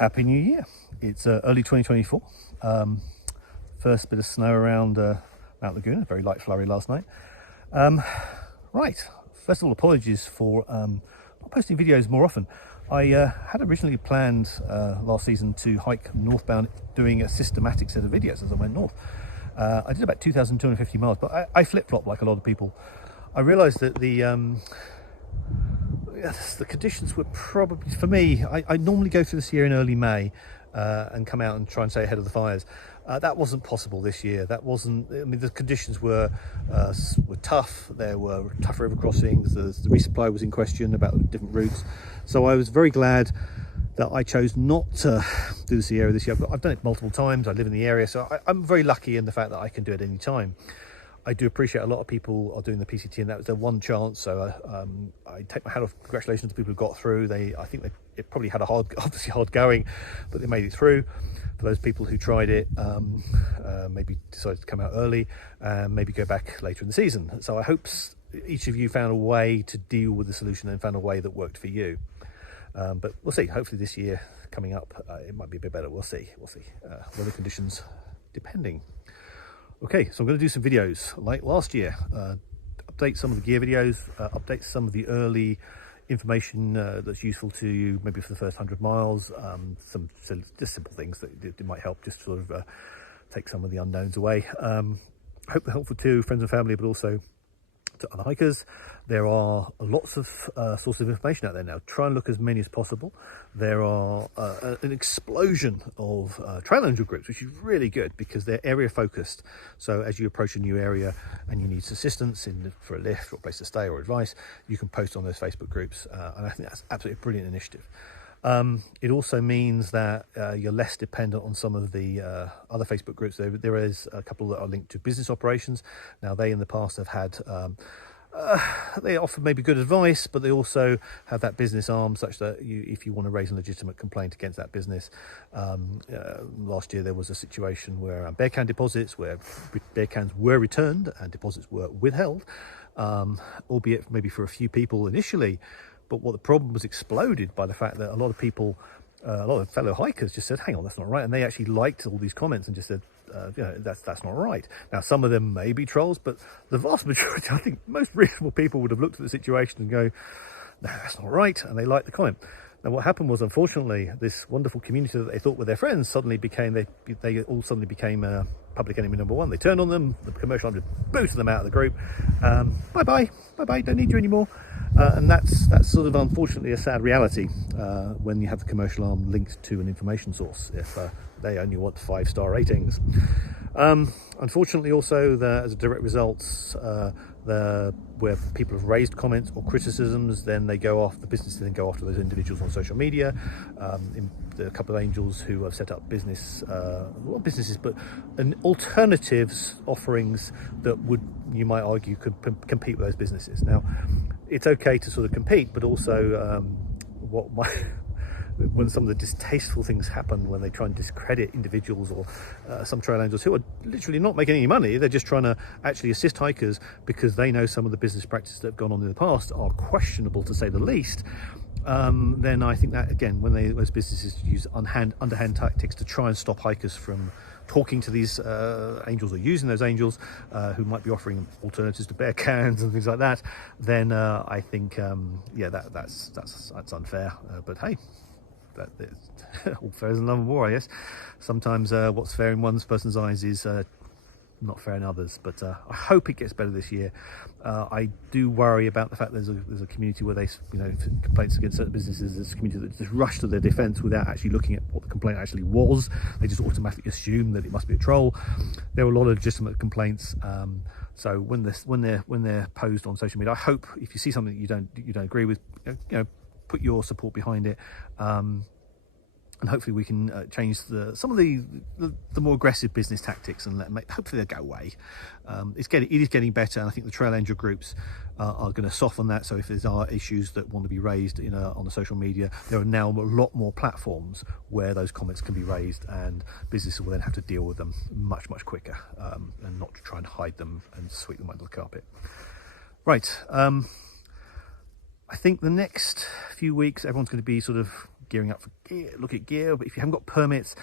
Happy New Year. It's early 2024. First bit of snow around Mount Laguna, very light flurry last night. Right, first of all, apologies for not posting videos more often. I had originally planned last season to hike northbound, doing a systematic set of videos as I went north. I did about 2,250 miles, but I flip-flop like a lot of people. I realized that the conditions were probably, for me, I normally go through the Sierra in early May and come out and try and stay ahead of the fires. That wasn't possible this year. That wasn't, I mean, the conditions were tough. There were tough river crossings. The resupply was in question about different routes. So I was very glad that I chose not to do the Sierra this year. I've done it multiple times. I live in the area, so I'm very lucky in the fact that I can do it any time. I do appreciate a lot of people are doing the PCT, and that was their one chance. So I take my hat off. Congratulations to people who got through. I think it probably had obviously hard going, but they made it through. For those people who tried it, maybe decided to come out early, maybe go back later in the season. So I hope each of you found a way to deal with the solution and found a way that worked for you. But we'll see. Hopefully this year coming up, it might be a bit better. We'll see. Weather conditions depending. Okay, so I'm going to do some videos like last year, update some of the gear videos, update some of the early information that's useful to you, maybe for the first 100 miles, some just simple things that might help just sort of take some of the unknowns away. I hope they're helpful to friends and family, but also to other hikers. There are lots of sources of information out there now. Try and look as many as possible. There are an explosion of trail angel groups, which is really good because they're area focused. So as you approach a new area and you need assistance for a lift or a place to stay or advice, you can post on those Facebook groups, and I think that's absolutely a brilliant initiative. It also means that you're less dependent on some of the other Facebook groups. There is a couple that are linked to business operations. Now, they in the past have had they offer maybe good advice, but they also have that business arm such that if you want to raise a legitimate complaint against that business. Last year there was a situation where bear can deposits, where bear cans were returned and deposits were withheld, albeit maybe for a few people initially. But what the problem was exploded by the fact that a lot of people, a lot of fellow hikers just said, hang on, that's not right. And they actually liked all these comments and just said, that's not right. Now, some of them may be trolls, but the vast majority, I think most reasonable people would have looked at the situation and go, no, that's not right. And they liked the comment. Now, what happened was, unfortunately, this wonderful community that they thought were their friends suddenly became, they all suddenly became public enemy number one. They turned on them. The commercial arm just booted them out of the group. Bye-bye, don't need you anymore. And that's sort of, unfortunately, a sad reality when you have the commercial arm linked to an information source, if they only want 5-star ratings. Unfortunately, also, as a direct result, where people have raised comments or criticisms, then the businesses then go after those individuals on social media. A couple of angels who have set up businesses, but alternatives offerings that you might argue, could compete with those businesses. Now, it's okay to sort of compete, but also when some of the distasteful things happen, when they try and discredit individuals or some trail angels who are literally not making any money, they're just trying to actually assist hikers because they know some of the business practices that have gone on in the past are questionable, to say the least. Then I think that, again, when those businesses use underhand tactics to try and stop hikers from talking to these angels or using those angels who might be offering alternatives to bear cans and things like that, then I think that's unfair. But hey, all fair is in love and war, I guess. Sometimes what's fair in one person's eyes is not fair in others, but I hope it gets better this year. I do worry about the fact there's a community where complaints against certain businesses, there's a community that just rush to their defense without actually looking at what the complaint actually was. They just automatically assume that it must be a troll. There are a lot of legitimate complaints, so when they're posed on social media, I hope if you see something that you don't agree with, put your support behind it. And hopefully we can change some of the more aggressive business tactics, and hopefully they'll go away. It is getting better, and I think the trail angel groups are going to soften that. So if there are issues that want to be raised on the social media, there are now a lot more platforms where those comments can be raised, and businesses will then have to deal with them much quicker, and not try and hide them and sweep them under the carpet. Right. I think the next few weeks everyone's going to be sort of gearing up for gear, look at gear. But if you haven't got permits,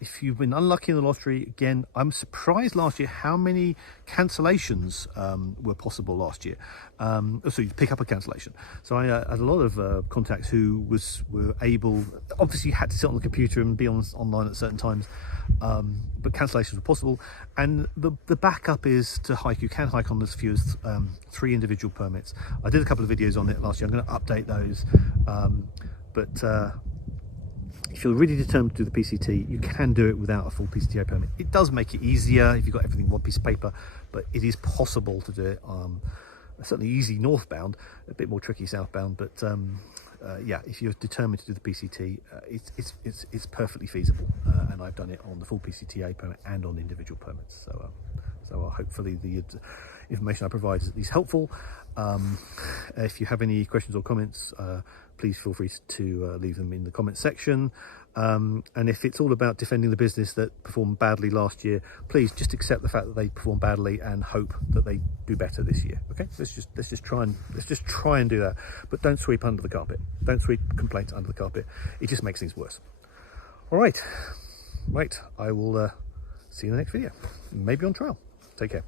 if you've been unlucky in the lottery, again, I'm surprised last year how many cancellations were possible last year. So you pick up a cancellation. So I had a lot of contacts who were able, obviously you had to sit on the computer and be online at certain times, but cancellations were possible. And the backup is to hike. You can hike on as few as 3 individual permits. I did a couple of videos on it last year. I'm going to update those. If you're really determined to do the PCT, you can do it without a full PCTA permit. It does make it easier if you've got everything on one piece of paper, but it is possible to do it. Certainly easy northbound, a bit more tricky southbound, but yeah, if you're determined to do the PCT, it's perfectly feasible, and I've done it on the full PCTA permit and on individual permits. So hopefully the information I provide is at least helpful. If you have any questions or comments, please feel free to leave them in the comment section. And if it's all about defending the business that performed badly last year, please just accept the fact that they performed badly and hope that they do better this year. Okay, let's just try and do that. But don't sweep under the carpet. Don't sweep complaints under the carpet. It just makes things worse. All right, I will see you in the next video, maybe on trail. Take care.